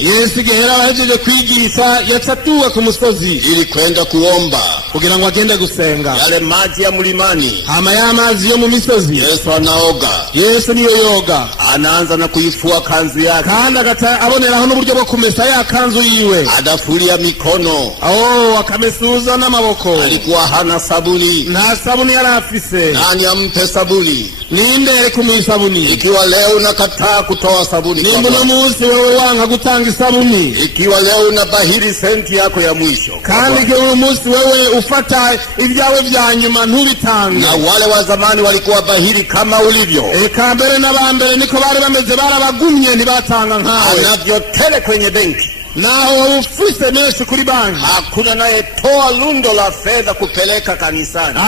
Yesu gihera ahejeje kwigisha yacatuwe ku musozi ili kwenda kuomba kugira ngo agende gusenga. Yale maji ya mlimani, hama ya mazi yo mu misozi, Yesu anaoga. Yesu niyo yoga. Anaanza na kuifua kanzu yake, kandi aboneraho n'uburyo bwo kumesa ya kanzu yiwe. Adafulia mikono, akamesuza n'amaboko. Alikuwa hana sabuni, nta sabuni yari afise. Nani ampe sabuni? Ninde kumuha sabuni? Ikiwa leo unakataa kutoa sabuni, nimba uno munsi wewe wanga gutanga sabuni. Ikiwa leo unabahiri senti yako ya mwisho, kandi ikiwa uno munsi wewe ufata ibyawe vya nyuma ntubitanga. Na wale wa zamani walikuwa bahiri kama ulivyo. Kambere n'abambere niko bari bameze, barabagumye ntibatanga nkawe. Anavyotele kwenye benki, naho ufise menshi kuri banki, hakuna naye toa lundo la fedha kupeleka kanisani.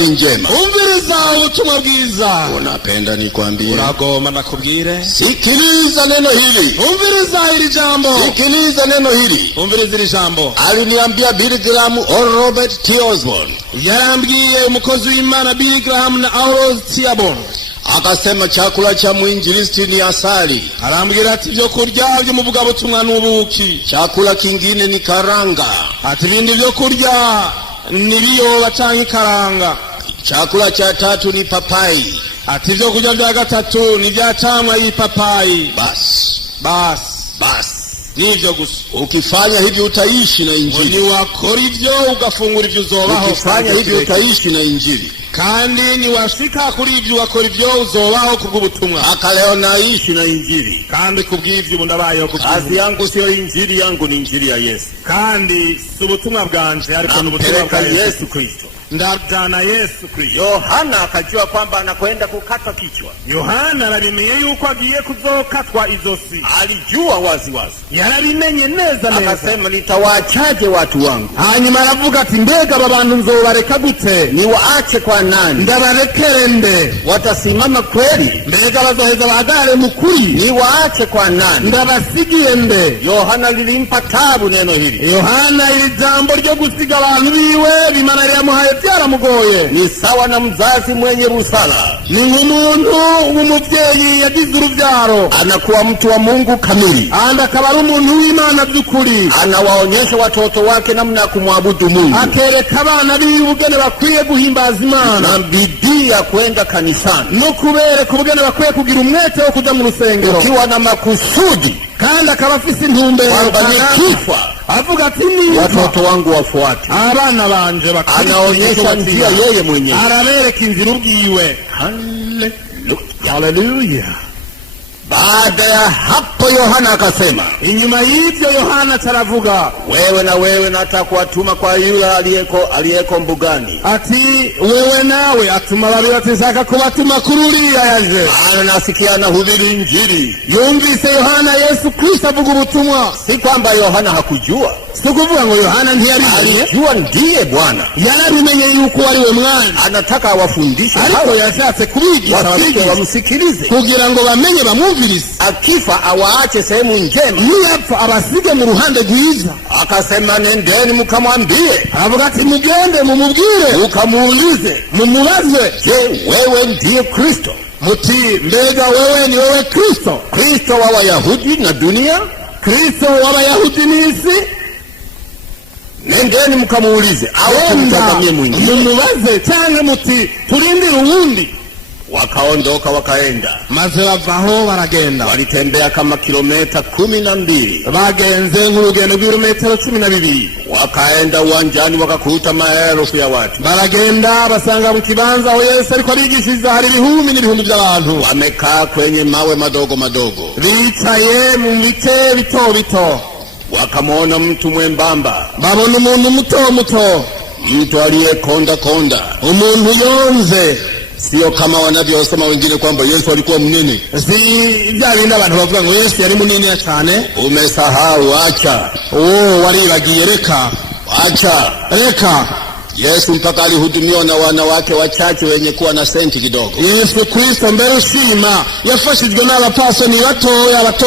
Njema. Umviriza ubutumwa bwiza. Unapenda nikwambie? Uragoma nakubwire? Sikiliza neno hili. Umviriza hili jambo. Sikiliza neno hili. Umviriza hili jambo. Aliniambia Billy Graham or Robert T. Osborne. Yarambwiye umukozi w'Imana Billy Graham na Robert T. Osborne. Akasema chakula cha mwinjilisti ni asali. Arambwira ati byo kurya byo muvuga butumwa n'ubuki. Chakula kingine ni karanga. Ati bindi byo kurya nibiyoba canke karanga. Chakula cha tatu ni papai. Ati byo kurya bya gatatu ni bya camwa y'ipapai. Bas. Nivyo gusa. Ukifanya hivi utaishi na Injili. Ni wakora ivyo ugafungura ivyo uzobaho. Ukifanya hivi utaishi na Injili. Kandi ni washika kuri ivyo wakora ivyo uzobaho kubw'ubutumwa. Aka leo naishi na Injili. Kandi kubw'ivyo bundabayeho kubw'ubutumwa. Kazi yangu sio Injili yangu, ni Injili ya Yesu. Kandi subutumwa bwanje ariko n'ubutumwa bwa Yesu Kristo. Ndajana Yesu Kristo. Yohana akajua kwamba anakwenda kukatwa kichwa. Yohana arabimenye yuko agiye kuzokatwa izosi. Alijua wazi. Yarabimenye neza. Akasema nitawaachaje watu wangu? Hanyuma aravuga ati mbega abantu nzobareka gute? Niwaache kwa nani? Ndabarekere nde? Watasimama kweli? Mbega bazoheza bagare mukuri? Niwaache kwa nani? Ndabasigiye nde? Yohana lilimpa tabu neno hili. Yohana ili jambo ryo gusiga abantu biwe bimana yamuhaye byaramugoye. Ni sawa na mzazi mwenye busara. Ni nk'umuntu w'umuvyeyi yagize uruvyaro, anakuwa mtu wa Mungu kamili, akaba ari umuntu w'Imana by'ukuri. Anawaonyesha watoto wake namna ya kumwabudu Mungu, akereka abana biwe ubugene bakwiye guhimbaza Imana, na bidii ya kwenda kanisani, no kubereka ubugene bakwiye kugira umwete wo kuja mu rusengero, ukiwa na makusudi, kandi akaba afise intumbero nikifa avuga ati ni watoto wangu wafuate, abana banje bakwiye. Anaonyesha njia yeye mwenyewe, arabereka inzira ubwiwe. Haleluya. Baada ya hapo Yohana akasema, inyuma y'ivyo Yohana taravuga, wewe nataka kuwatuma kwa yule aliyeko mbugani. Ati wewe nawe atuma babiri atashaka kubatuma kururiya yaje. Nasikia anahubiri Injili. Yumvise Yohana Yesu Kristo avuga ubutumwa. Si kwamba Yohana hakujua, sikuvuga ngo Yohana ntiyarimenye, alijua ndiye Bwana. Yarabimenye yuko ari we mwana. Anataka awafundishe, ariko yashatse kubigisha wamsikilize, kugira ngo bamenye bamwumvirize. Akifa awaache sehemu njema, niyapfa abasige mu ruhande rwiza. Akasema nendeni mkamwambie. Avuga ati mugende mumubwire, ukamuulize, mumubaze, je, wewe ndiye Kristo? Muti mbega wewe ni wewe Kristo? Kristo wa Wayahudi na dunia? Kristo wa Wayahudi n'isi? Nendeni mkamuulize au tumtazamie mwingine. Mumubaze cyangwa muti turindire uwundi. Wakaondoka wakaenda. Maze bavaho baragenda. Walitembea kama kilomita 12. Bagenze nk'urugendo rw'ibirometero 12. Wakaenda uwanjani wakakuta maelfu ya watu. Baragenda basanga mu kibanza aho Yesu ariko arigishiriza hari ibihumbi n'ibihumbi by'abantu. Wamekaa kwenye mawe madogo madogo, bicaye mu bice bito bito. Wakamwona mtu mwembamba, babona umuntu muto, mtu aliyekonda, umuntu yonze. Sio kama wanavyosema wengine kwamba Yesu alikuwa mnene. Si bya bindi abantu bavuga ngo Yesu yari munini cyane. Umesahau, acha. Waribagiye, reka. Acha. Reka. Yesu mpaka alihudumiwa na wanawake wachache wenye kuwa na senti kidogo. Yesu Kristo mbere ushima yafashijwe n'abapasoni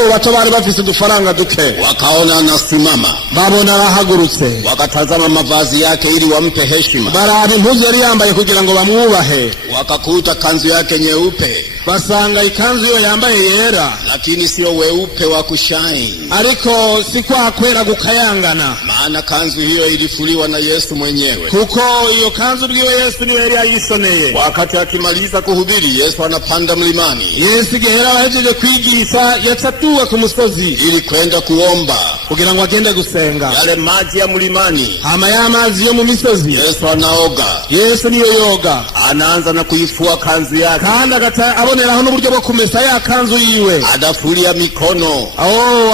bato bari bafise udufaranga duke. Wakaona anasimama, babona arahagurutse, wakatazama mavazi yake ili wampe heshima, baraba impuzu yari yambaye kugira ngo bamwubahe. Wakakuta kanzu yake nyeupe, basanga ikanzu yo yambaye yera, lakini sio weupe wa kushine, ariko si kwa kwera gukayangana, maana kanzu hiyo ilifuliwa na Yesu mwenyewe, kuko iyo kanzu bwiwe Yesu niwe yari yayishoneye. Wakati akimaliza kuhubiri, Yesu anapanda mlimani. Yesu gihera ahejeje kwigisha yatatuka ku musozi ili kwenda kuomba, kugira ngo agende gusenga. Yale maji ya mlimani, hama ya mazi yo mu misozi, Yesu anaoga. Yesu niyo yoga, anaanza na kuifua kanzu yake, kandi aboneraho n'uburyo bwo kumesa ya kanzu yiwe, adafulia mikono,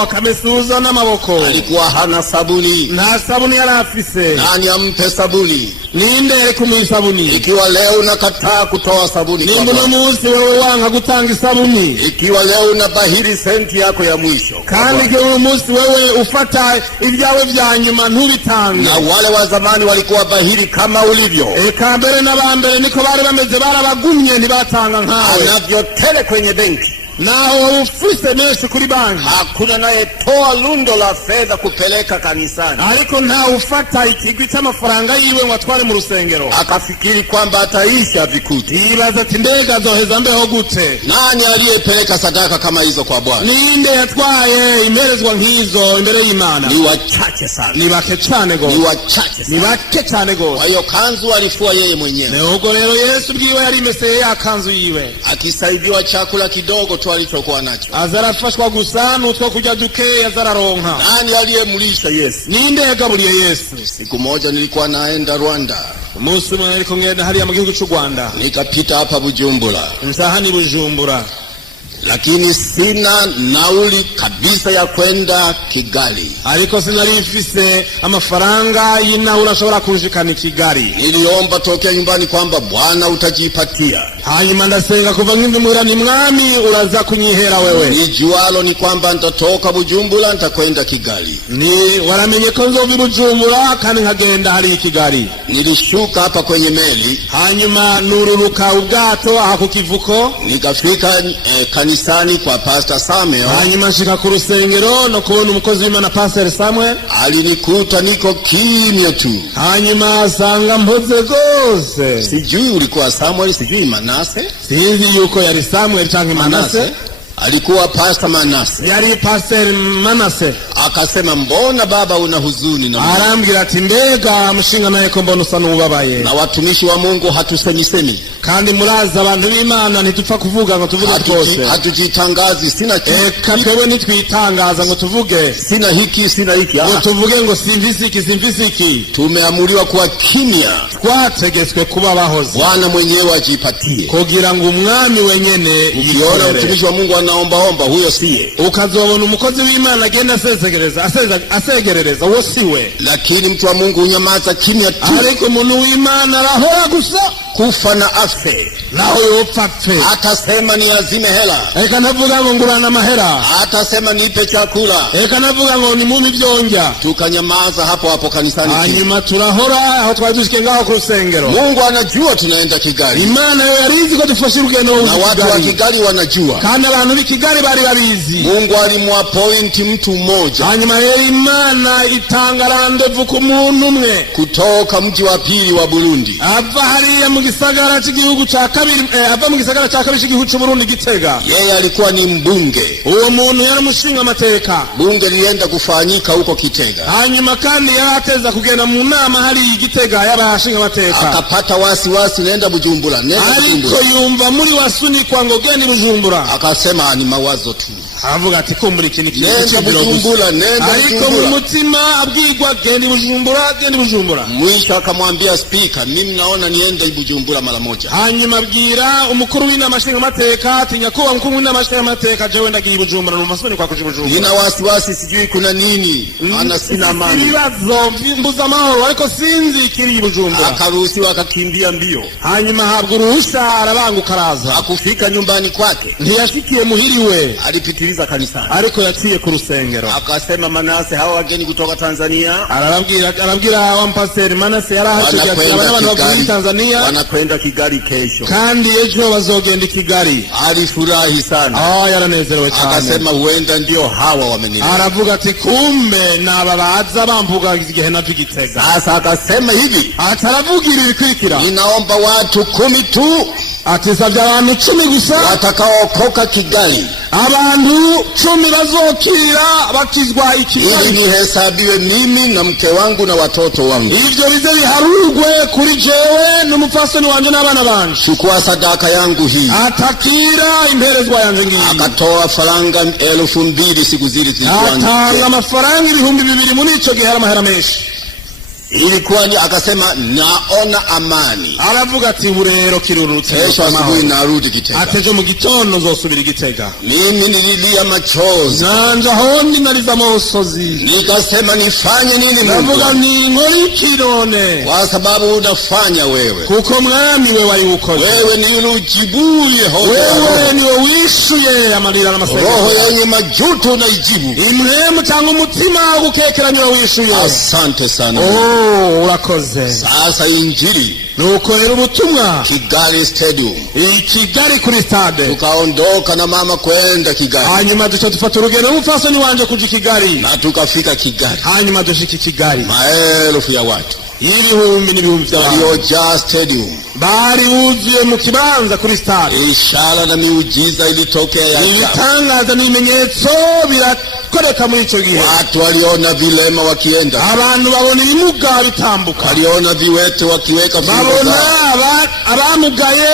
akamesuza n'amaboko. Alikuwa hana sabuni, nta sabuni yari afise. Nani ampe sabuni? Ninde kumuha sabuni? Ikiwa leo unakataa kutoa sabuni, nimba uno munsi wewe wanga gutanga sabuni, ikiwa leo unabahiri senti yako ya mwisho, kandi ikiwa uno munsi wewe ufata ibyawe vya nyuma ntubitange. Na wale wa zamani walikuwa bahiri kama ulivyo, kambere n'abambere niko bari bameze, barabagumye ntibatanga nkawe. Anavyotele kwenye benki, naho ufise menshi kuri banki, hakuna naye toa lundo la fedha kupeleka kanisani, ariko nta ufata ikigwi cy'amafaranga yiwe ngo atware mu rusengero, akafikiri kwamba ataisha vikuti. Yibaza ati mbega azoheza mbeho gute? Nani aliyepeleka sadaka kama hizo kwa Bwana? Ninde yatwaye imperezwa nk'izo imbere y'Imana? Ni wachache sana, ni bake cyane go, ni wachache sana, ni bake cyane go. Kwa hiyo kanzu alifua yeye mwenyewe. Nuko rero Yesu bwiwe yari imeseye ya kanzu yiwe, akisaidiwa chakula kidogo tu alichokuwa nacho, azarafashwa gusa n'utwo kurya duke azararonka. Nani aliyemlisha Yesu? Ninde yagaburiye Yesu? Siku moja nilikuwa naenda Rwanda, umunsi umwe ariko ngenda hariya mu gihugu cy'u Rwanda, nikapita hapa Bujumbura, nsahani Bujumbura, lakini sina nauli kabisa ya kwenda Kigali, ariko sinarifise amafaranga y'inaula ashobora kunjikana Kigali. Niliomba tokea nyumbani kwamba Bwana utajipatia, hanyuma ndasenga kuva nk'indumura ni mwami uraza kunyihera wewe. Nijualo ni kwamba nitatoka Bujumbura nitakwenda Kigali. Ni waramenye ko nzova Bujumbura kandi nkagenda hari Kigali. Nilishuka hapa kwenye meli, hanyuma nururuka ubwato aha ku kivuko, nikafika kanisani kwa Pastor Samuel. hanyuma nshika ku rusengero no kubona umukozi w'Imana Pastor Samuel. Alinikuta niko kimya tu, hanyuma asanga mpoze gose. Sijui ulikuwa Samuel, sijui Manase, sinzi yuko yari Samuel canke Manase. Alikuwa Pastor Manase, yari Pastor Manase. Akasema mbona baba una huzuni na Mungu? Arambwira ati mbega mushinga naye ko mbona usa n'ubabaye. Na watumishi wa Mungu hatusemisemi, kandi muraza abantu b'Imana ntitupfa kuvuga ngo tuvuge twose, hatujitangazi. Sina twebwe nitwitangaza ngo tuvuge sina hiki sina hiki, ngo tuvuge ngo simvisi iki. Tumeamuriwa kuwa kimya, twategetswe kuba bahoze, Bwana mwenyewe ajipatie, kugira ngo umwami wenyene. Ukiona mtumishi wa Mungu anaomba huyo siye, ukazobona umukozi w'Imana agenda asegerereza uwo siwe. Lakini mtu wa Mungu unyamaza kimya tu, ariko umuntu w'Imana arahora gusa kufa na afe, naho yopfa apfe. Atasema ni azime hela, eka navuga ngo ngurana amahera, atasema nipe chakula, eka navuga ngo ni mumi vyonja. Tukanyamaza hapo kanisani. hanyuma turahora aho twadushike ngaho ku rusengero. Mungu anajua tunaenda Kigali, Imana yo yarizi ko dufashe urugendo na watu wa Kigali wanajua, kandi abantu b'Kigali bari babizi. Mungu alimwapoint mtu mmoja, hanyuma rero Imana itanga randevu ku muntu umwe kutoka mji wa pili wa Burundi, ava hariya mu gisagara cy'igihugu cya kabiri, ava mu gisagara cya kabiri cy'igihugu cy'u Burundi Gitega. Yeye alikuwa ni mbunge. Uwo muntu yari umushinga amateka, bunge lienda kufanyika huko Kitega. hanyuma kandi yarateza kugenda mu nama hari Gitega y'abashinga amateka. Akapata wasiwasi, nenda Bujumbura, ariko yumva muri wasunikwa ngo genda Bujumbura. Akasema ni mawazo tu, avuga ati kumbura ikintu nenda Bujumbura, ariko mu mutima abwirwa genda Bujumbura. Mwisho akamwambia speaker, mimi naona niende Bujumbura mara moja. hanyuma abwira umukuru w'inama nshinga amateka ati nyakuba mukuru w'inama nshinga amateka jewe ndagiye Bujumbura no masoni kwa Bujumbura. Nina wasiwasi, sijui kuna nini, ana sina amani, ibibazo mbuza amahoro ariko sinzi ikiri Bujumbura. Akaruhusiwa akakimbia mbio, hanyuma habwa uruhushya arabanguka araza. akufika nyumbani kwake, ntiyashikiye muhiriwe, alipitilia akapitiliza kanisani, ariko yaciye ku rusengero. akasema Manase, hawa wageni kutoka Tanzania arabwira wa mpaseri Manase yarahaciye ati abana bavuye Tanzania wanakwenda Kigali kesho, kandi ejo bazogenda Kigali. Alifurahi sana, yaranezerewe cyane, akasema huenda ndio hawa wamenileta. Aravuga ati kumbe naba baza bamvuga igihe navyo Gitega. Sasa akasema hivi, ataravugira ibikurikira, ninaomba watu 10 tu, atisabye abantu 10 gusa watakaokoka Kigali, abantu 10 bazokira bakizwa Kigali, ili nihesabiwe mimi na mke wangu na watoto wangu. Ivyo bize biharugwe kuri jewe n'umupfasoni wanje n'abana banje. Chukua sadaka yangu hii. Atakira imperezwa yanje ngiyi. Akatoa faranga 2,000 siku zile zilizoanza. Atanga amafaranga 2,000 muri ico gihe amahera menshi. Ilikuwa ni akasema naona amani. Aravuga ati burero kirurutse. Kesho asubuhi narudi Gitega. Atejo mu gitondo nzosubira Gitega. Mimi nililia machozi. Nanja hondi naliza mosozi. Nikasema nifanye nini Mungu? Navuga ni ngori kirone. Kwa sababu unafanya wewe. Kuko mwami wewe yukoze. Wewe ni ujibu Yehova. Wewe ni wishuye amarira n'amasenga. Roho yenye majuto na ijibu. Imwe cyangwa umutima gukekeranya wishuye. Asante sana. Urakoze. Sasa injili nuko rero ubutumwa Kigali Stadium, Kigali kuri stade, tukaondoka na mama kwenda Kigali. Hanyuma dufata urugendo n'umufasoni wanje kuja Kigali, na tukafika Kigali. Hanyuma dushika Kigali, maelfu ya watu, ibihumbi n'ibihumbi by'abantu waliojaa stadium, bari wuzuye mu kibanza kuri stade. Ishara na miujiza ilitokea ya ajabu, ibitangaza n'ibimenyetso birakoreka muri ico gihe. Watu waliona vilema wakienda, abantu babona ibimuga bitambuka, waliona viwete wakiweka fimbo zao, abamugaye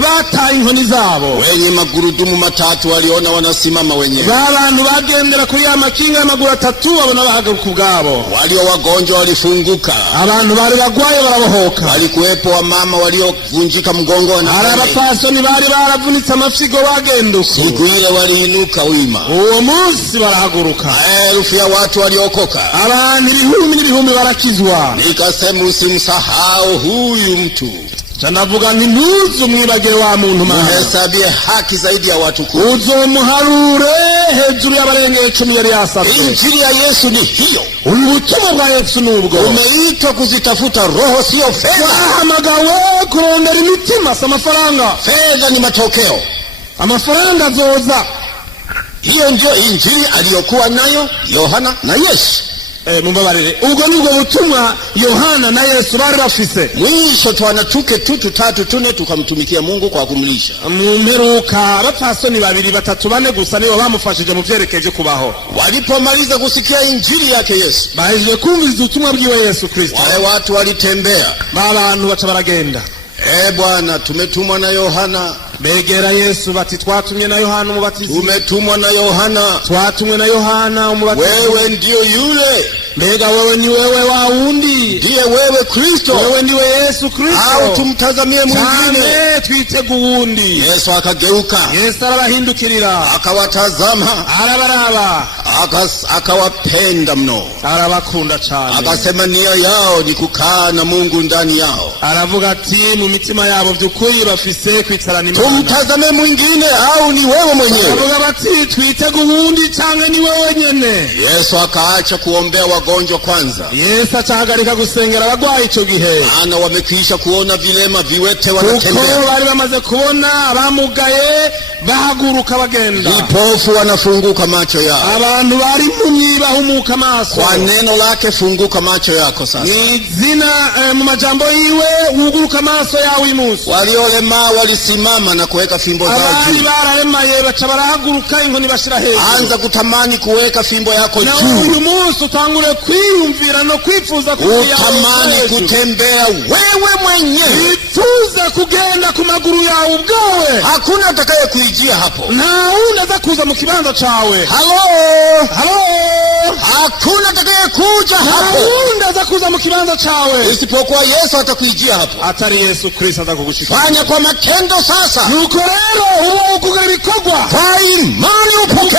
bataye inkoni zabo, wenye magurudumu matatu waliona wanasimama wenyewe, abantu bagendera kuri ya makinga y'amaguru atatu babona bahaguruka ubwabo, walio wagonjwa walifunguka, abantu bari bagwaye barabohoka, walikuwepo wamama waliovunjika mgongo na abapfasoni bari baravunitse amafyigo bagenduka, siku ile waliinuka wima, uwo munsi barahaguruka, maelfu ya watu waliokoka, abantu ibihumbi n'ibihumbi barakizwa. Nikasema usimsahau huyu mtu, Chanavuga nti ntuzumwibagire wa muntu mana, muhesabie haki zaidi ya watu 10, uzomuharure hejuru y'abarengeye 10 yari yasabye. Injili ya Yesu ni hiyo, ubutumwa bwa Yesu nubwo. Umeitwa kuzitafuta roho, sio fedha. Wahamagawe kurondera imitima, si amafaranga. Fedha ni matokeo, amafaranga azoza. Hiyo ndio injili aliyokuwa nayo Yohana na Yesu. Mumbabarire, ubwo nibwo butumwa Yohana na Yesu bari bafise. Mwisho twanatuke 2 3 4 tukamtumikia Mungu kwa kumlisha. Mumperuka abapfasoni 2 3 4 gusa nibo bamufashije mu vyerekeje kubaho. Walipomaliza kusikia injili yake Yesu, bahejeje kumviriza ubutumwa bwiwe Yesu Kristo, wale watu walitembea, abantu baca baragenda. Bwana, tumetumwa na Yohana. Begera Yesu bati twatumye na Yohana umubatizi. Tumetumwa na Yohana. Twatumwe na Yohana umubatizi. Wewe ndio yule. Mbega wewe ni wewe wa undi? Ndiye wewe Kristo? Wewe ndiwe Yesu Kristo? Au tumtazamie mwingine? Twitege uwundi. Yesu akageuka. Yesu arabahindukirira, akawatazama, arabaraba, akawapenda mno, arabakunda cyane. Akasema nia yao ni kukaa na Mungu ndani yao. Aravuga ati mu mitima yabo by'ukuri bafise kwicarana Imana. Tumtazame mwingine au ni wewe mwenyewe? Aravuga bati twitege uwundi cyangwa ni wewe nyene. Yesu akaacha kuombea wagonjwa kwanza. Yesu acahagarika gusengera abagwayi ico gihe, maana wamekwisha kuona vilema, viwete wanatembea, kuko bari bamaze kubona abamugaye bahaguruka bagenda, vipofu wanafunguka macho yao, abantu bari impumyi bahumuka amaso. Kwa neno lake funguka macho yako sasa. Ni zina mu majambo yiwe wuguruka amaso yawe imusi. Waliolema walisimama na kuweka fimbo zao juu. Abari bararemaye baca barahaguruka inkoni bashira hejuru. Anza kutamani kuweka fimbo yako juu. Na uyu munsi utangure kwiyumvira no kwifuza kuya. Utamani kutembea wewe mwenyewe. Wifuza kugenda ku maguru yawe ubwawe. Hakuna atakaye kuijia hapo. Na unaweza kuza mu kibanza chawe. Halo. Hakuna atakaye kuja hapo. Unaweza kuza mu kibanza chawe isipokuwa Yesu atakuijia hapo. Atari Yesu Kristo atakugushika. Fanya kwa matendo sasa. Nuko rero uwo ukugara ibikorwa. Kwa imani upokee.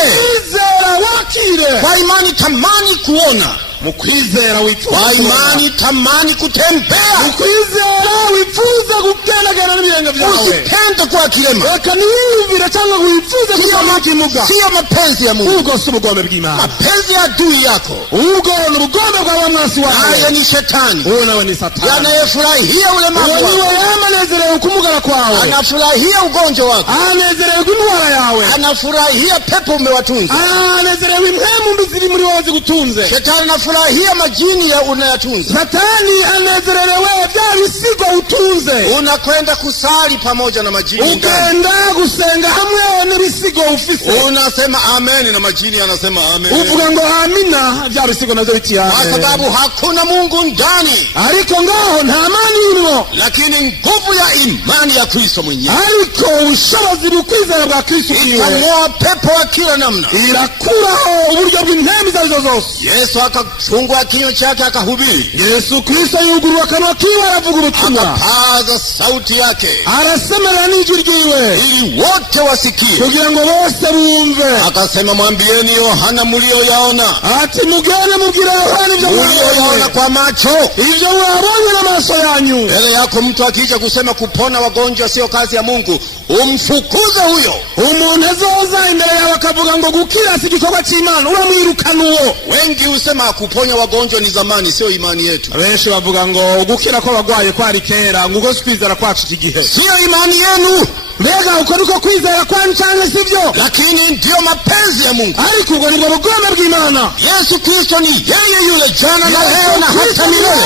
Izera wakire. Kwa imani tamani kuona. mukwizera wifuza kwa imani tamani kutembea, mukwizera wifuza kugendagenda n'ibirenge vyawe, usipende kuwa kilema, reka niyumvire cyangwa wifuze kuba kimuga, sio mapenzi ya Mungu, ubwo si ubugombe bw'Imana. mapenzi ya adui yako, ubwo ni ubugombe bwa mwasi wawe, naye ni shetani. uwo nawe ni Satani, anayefurahia ulemavu wako, uwo yamanezerewe kumugara kwawe, anafurahia ugonjwa wako, anezerewe indwara yawe, anafurahia pepo umewatunza, anezerewe impemu mbi ziri muri wowe zigutunze. Shetani anafurahia majini ya unayatunza. Satani anezerewe vya bisigo utunze, unakwenda kusali pamoja na majini, ukenda gusenga hamwe n'ibisigo ufise, unasema amen na majini anasema amen, uvuga ngo amina, vya bisigo nazo biti amen, kwa sababu hakuna Mungu ndani, ariko ngaho nta mani irimo, lakini nguvu ya imani ya Kristo mwenyewe, ariko ubushobozi bukwizera bwa Kristo ikang'oa pepo wa kila namna, irakuraho uburyo bw'intemi zazo zose. Yesu akafungua kinywa chake akahubiri, Yesu Kristo yugurura akanwa kiwe aravuga ubutumwa, akapaza sauti yake, arasemera n'ijwi ryiwe ili wote wasikie, kugira ngo bose bumve. Akasema mwambieni Yohana mlioyaona, ati mugende mubwire Yohana ibyo mlioyaona kwa macho, ibyo mwabonye n'amaso yanyu. Mbele yako mtu akija kusema kupona wagonjwa sio kazi ya Mungu, umfukuze huyo. Umuntu azoza imbere yawe akavuga ngo gukira si igikorwa cy'Imana, uramwirukana uwo. Wengi husema kuponya wagonjwa ni zamani, sio imani yetu. Benshi bavuga ngo gukira ko bagwaye kwari kera, ngo kwizera kwacu iki gihe, sio imani yenu. Mbega uko niko kwizera kwanyu cyane sivyo? Lakini ndio mapenzi ya Mungu, ariko ubwo nibwo bugombe bw'Imana. Yesu Kristo ni yeye yule jana na leo na hata milele,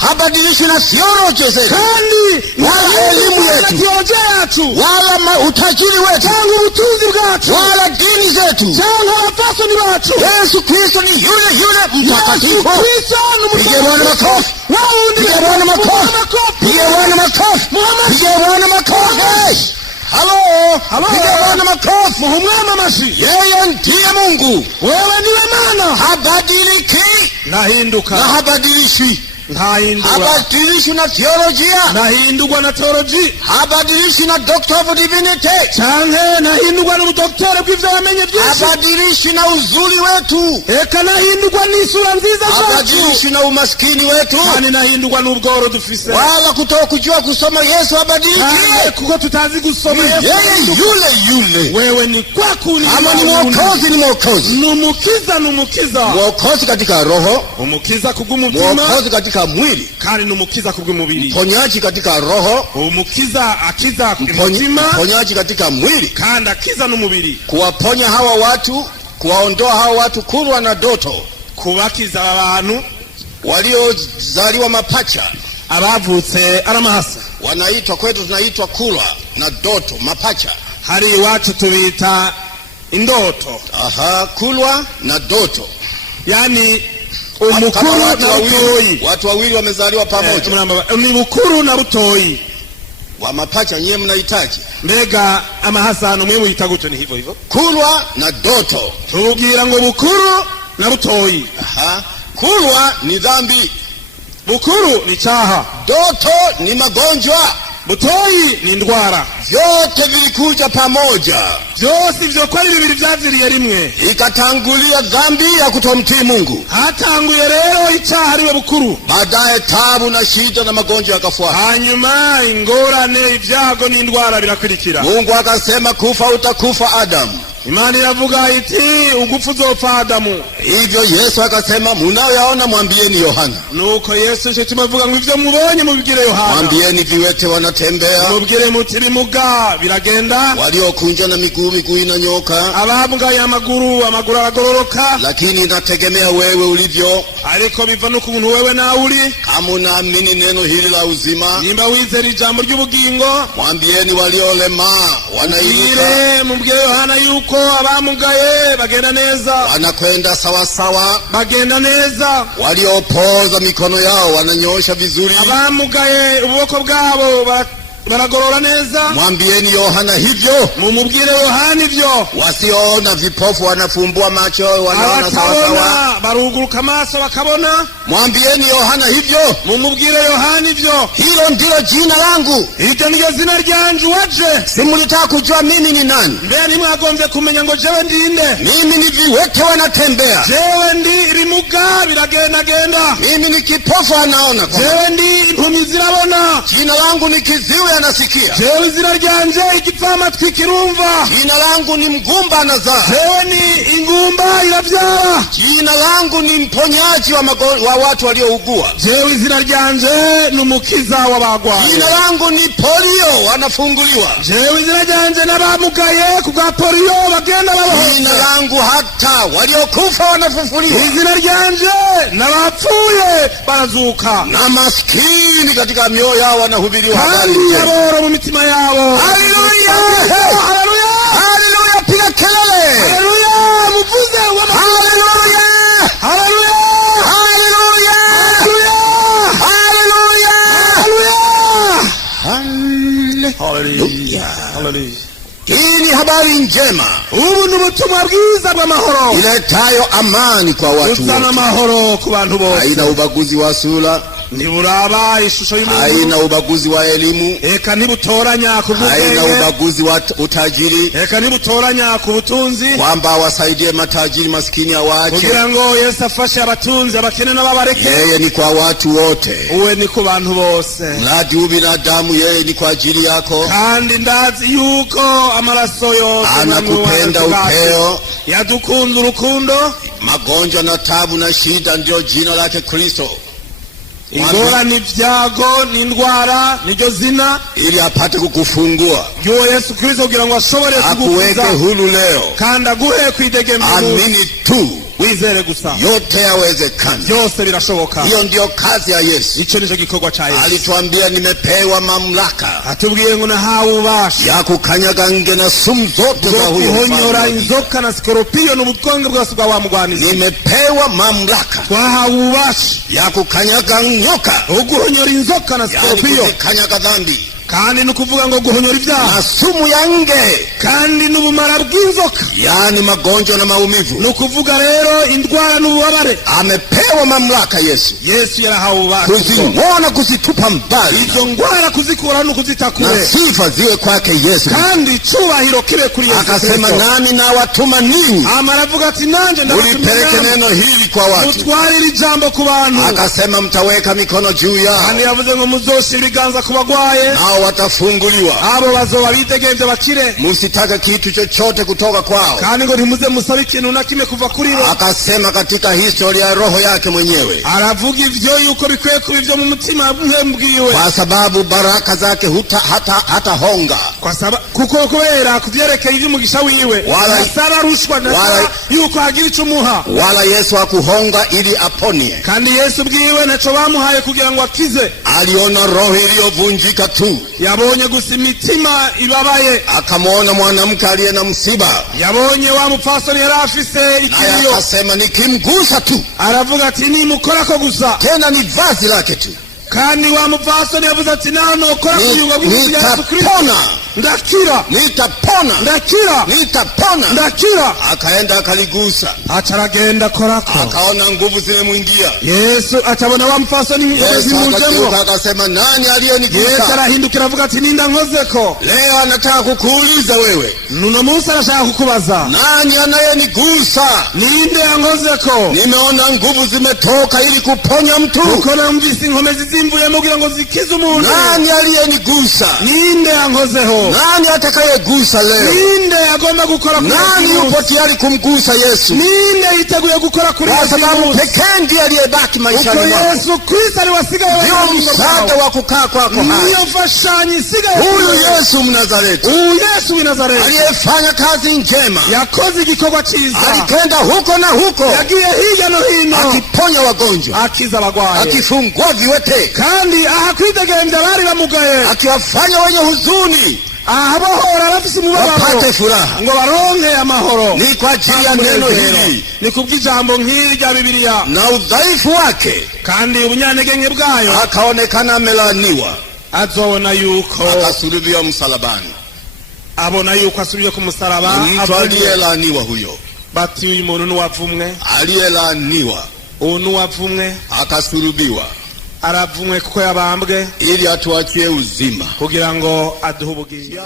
habadilishi na theology zetu, kandi wala elimu yetu, wala utajiri wetu, wala dini zetu. Yesu Kristo ni yule yule mtakatifu. Pige Bwana makofi, pige Bwana makofi, pige Bwana makofi, pige Bwana makofi. Halo, pige Bwana makofi, muhumwama mashi. Yeye ndiye Mungu, wewe ndiwe Mana, habadiliki, nahinduka, na habadilishi, habadilishi na theolojia, nahindurwa na theology, habadilishi na doctor of divinity, canke nahindurwa na doctor bw'ivyo yamenye byinshi, habadilishi na uzuri wetu, eka nahindurwa n'isura nziza zacu, habadilishi na umaskini wetu, kandi nahindurwa n'ubworo dufise, wala kutokujua kusoma Yesu habadiliki, kuko tutazi gusoma Yesu. Yeye yule wewe ni kwako ni ama ni mwokozi, ni mwokozi, numukiza, numukiza, mwokozi katika roho, umukiza kugumutima, mwokozi katika mwili, kandi numukiza kubw'umubiri, mponyaji katika roho, umukiza akiza kumutima, mponyaji katika mwili, kandi akiza n'umubiri, kuwaponya hawa watu, kuwaondoa hawa watu kurwa na doto, kubakiza abantu waliozaliwa mapacha, abavutse aramahasa, wanaitwa kwetu tunaitwa kurwa na doto, mapacha, hari iwacu tubita indoto. Kurwa na doto, yani umukuru na butoyi, watu wawili wamezaliwa pamoja, ni bukuru na butoyi wa mapacha. Nyie mnahitaji mbega amahasano mwe muhita gutyo? Ni hivyo hivyo, kurwa na doto, tubugira ngo bukuru na butoyi. Kurwa ni dhambi, bukuru ni chaha, doto ni magonjwa, butoyi ni ndwara. Vyote vilikuja pamoja, vyose vyo kwa bibiri vyaviriye rimwe, ikatangulia dhambi ya kutomtii Mungu, hatanguye rero icyaha ariwe bukuru, baadaye tabu na shida na magonjwa yakafuata, hanyuma ingorane, ibyago n'indwara birakurikira. Mungu akasema kufa utakufa Adamu, Imani iravuga iti ugupfu uzopfa Adamu. Hivyo Yesu akasema munayoyaona mwambieni Yohana. Nuko Yesu cyo tumavuga ngo ivyo mubonye mubigire Yohana. Mwambieni viwete wanatembea, mubigire muti bimuga biragenda, waliokunja na miguu inanyoka, abamugaye amaguru aragororoka. Lakini inategemea wewe ulivyo, ariko biva no kuntu wewe na uri. Kama unaamini neno hili la uzima, nimba wizera ijambo ry'ubugingo, mwambieni waliolema wanainuka. Mubigire Yohana yuko abamugaye bagenda neza, wanakwenda sawa sawa, bagenda neza. Waliopoza mikono yao wananyosha vizuri, abamugaye uboko bwabo baragorora neza. Mwambieni Yohana hivyo. Mumubwire Yohana hivyo. Wasioona vipofu wanafumbua macho, wanaona sawa sawa. Baruguruka amaso bakabona. Mwambieni Yohana hivyo. Mumubwire Yohana hivyo. Hilo ndilo jina langu. Iryo niryo zina ryanje waje. Simulitaka kujua mimi ni nani? Mbere nimwagomvye kumenya ngo jewe ndinde. Mimi ni viwete wanatembea. Jewe ndi rimuga biragenda. Mimi ni kipofu anaona. Jewe ndi impumyi zirabona. Jina langu ni kiziwi anasikia. Jewe zina ryanje igipfamatwi kirumva. Jina langu ni mgumba anazaa. Jewe ni ingumba iravyara. Jina langu ni mponyaji wa watu waliougua. Jewe zina ryanje numukiza w'abagwaye. Jina langu ni polio wanafunguliwa. Jewe zina ryanje nabamugaye kubwa polio bagenda babohoka. Jina langu hata waliokufa wanafufuliwa. Izina ryanje n'abapfuye barazuka. Na maskini katika mioyo yao wanahubiriwa habari njema. Kandi yaboro mu mitima yabo. Haleluya! Haleluya! Haleluya! Piga kelele! Haleluya! Muvuze wa haleluya! Haleluya! Haleluya! Haleluya! Haleluya! Haleluya! Haleluya! Hii ni habari njema. Ubu ni ubutumwa bwiza bw'amahoro. Iletayo amani kwa watu wote. Uzana amahoro ku bantu bose. Haina ubaguzi wa sura. Ntiburaba ishusho y'umuntu. Haina ubaguzi wa elimu. Eka ntibutoranya ku bwenge. Haina ubaguzi wa utajiri. Eka ntibutoranya ku butunzi. Kwamba wasaidie matajiri maskini awache. Kugira ngo Yesu afashe abatunzi abakene n'ababareke. Yeye ni kwa watu wote. Uwe ni ku bantu bose. Mradi ubinadamu yeye ni kwa ajili yako. Kandi ndazi yuko amaraso yose anakupenda upeo. Yadukunze urukundo. Magonjwa na tabu na shida ndio jina lake Kristo. Ingorane n'ivyago n'indwara niryo zina. Ili apate kukufungua. Yo Yesu Kristo kugira ngo ashobore kugukuza. Akuweke huru leo. Kandi aguhe kwidegemera. Amini tu. Wizere gusa. Yote yawezekana. Byose birashoboka. Hiyo ndio kazi ya Yesu. Ico nico gikorwa cha Yesu. Alituambia nimepewa mamlaka. Atubwiye ngo nahawe ubasha. Ya kukanyaga nge na sumu zote za huyo mfalme. Kuhonyora inzoka na skorpion n'ubutwenge bwose bwa wamugwaniza. Nimepewa mamlaka. Twahawe ubasha. Ya kukanyaga nyoka. Guhonyora inzoka na skorpion. Yani kukanyaga dhambi. Kandi nukuvuga ngo guhonyora ibyaha. Na sumu ya nge. Kandi n'ubumara bw'inzoka. Yani magonjwa na maumivu. Nukuvuga rero indwara n'ububabare. Amepewa mamlaka Yesu. Yesu yarahawe ubasha. Kuzing'oa kuzitupa mbali. Izo ngwara kuzikura no kuzitakure. Na sifa ziwe kwake Yesu. Kandi cyubahiro kibe kuri Yesu. Akasema nami na watuma ninyi. Amaravuga ati nanje ndabatumira. Ulipeleke neno hili kwa watu. Mutwarire ijambo ku bantu. Akasema mtaweka mikono juu yao. Kandi yavuze ngo muzoshira ibiganza ku bagwaye. Nao watafunguliwa. Abo bazoba bitegenze bakire. Musitaka kitu chochote kutoka kwao. Kandi ngo ntimuze musabe ikintu na kimwe kuva kuri bo. Akasema katika historia ya roho yake mwenyewe. Aravuga ivyo yuko bikwiye kuba ivyo mu mutima mbwiwe. Kwa sababu baraka zake hata honga. Kwa sababu kuko kubera kuvyerekeye ivy'umugisha wiwe. Wala sara rushwa na yuko agira icumuha. Wala Yesu akuhonga ili aponie. Kandi Yesu bwiwe naco bamuhaye kugira ngo akize. Aliona roho iliyovunjika tu. Yabonye gusa imitima ibabaye. Akamwona mwanamke aliye na msiba. Yabonye wa mupfasoni yari afise ikiriyo. Akasema nikimgusa tu. Aravuga ati nimukorako gusa. Tena ni vazi lake tu. Kandi wa mupfasoni yavuze ati nano kora kuyunga bw'Yesu Kristo. Ndakira. Nitapona. Ndakira. Nitapona. Ndakira. Akaenda akaligusa. Acaragenda korako. Akaona nguvu zimemwingia. Yesu atabona wa mupfasoni zimujemo. Akasema nani aliyenigusa? Yesu arahindukira avuga ati ninda nkozeko. Leo anataka kukuuliza wewe. Nuno Musa arashaka kukubaza. Nani anayenigusa? Ninde yankozeko? Nimeona nguvu zimetoka ili kuponya mtu. Uko na mvisi nkomezi zimvuye kugira ngo zikize umuntu. Nani aliyenigusa? Ninde yankozeho? Nani atakayegusa leo? Ninde agomba gukora kuri Yesu? Nani yupo tayari kumgusa Yesu? Ninde yiteguye gukora kuri Yesu? Kwa sababu pekee ndiye aliyebaki maishani mwako. Yesu Kristo aliwasigaye wao. Ndio msaada wa kukaa kwako hai. Ndio fashanyi sigaye. Huyu Yesu Mnazareti. Huyu Yesu Mnazareti. Aliyefanya kazi njema. Yakoze igikorwa cyiza. Alikenda huko na huko. Yagiye hirya no hino. Akiponya wagonjwa. Akiza abagwaye. Akifungua viwete. Kandi ahakwidegemvya bari bamugaye. Akiwafanya wenye huzuni. Ahabohora bafise umubabaro. Wapate furaha. Ngo baronke amahoro. Ni kwa ajili ya neno hili. Ni kubw'ijambo nk'iri rya Bibiliya. Na udhaifu wake. Kandi ubunyanegenge bwayo. Akaonekana amelaniwa. azobona yuko akasulubiwa msalabani. abona yuko asubiye ku musaraba. Mtu aliyelaaniwa huyo, bati uyu muntu nuwavumwe, aliyelaaniwa unuwavumwe akasulubiwa, aravumwe kuko yabambwe ili atuachie uzima, kugira ngo aduhe ubugingo.